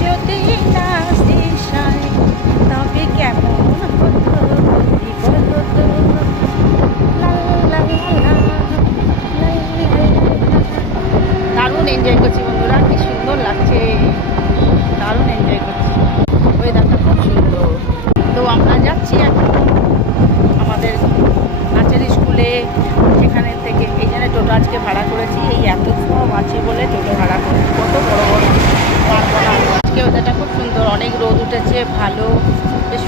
যদি না শেষ হয় তবে কেমন হতো কি বলতো দারুণ এনজয় করছি বন্ধুরা, কি সুন্দর লাগছে, দারুণ এনজয় করছি, ওয়েদারটা খুব সুন্দর। তো আমরা যাচ্ছি এখন আমাদের নাচের স্কুলে, সেখানে থেকে এই জন্য টোটো আজকে ভাড়া করেছি, এই এত সব আছে বলে টোটো ভাড়া করেছি। কত বড় বড় পারবো না। আজকে ওয়েদারটা খুব সুন্দর, অনেক রোদ উঠেছে, ভালো, বেশ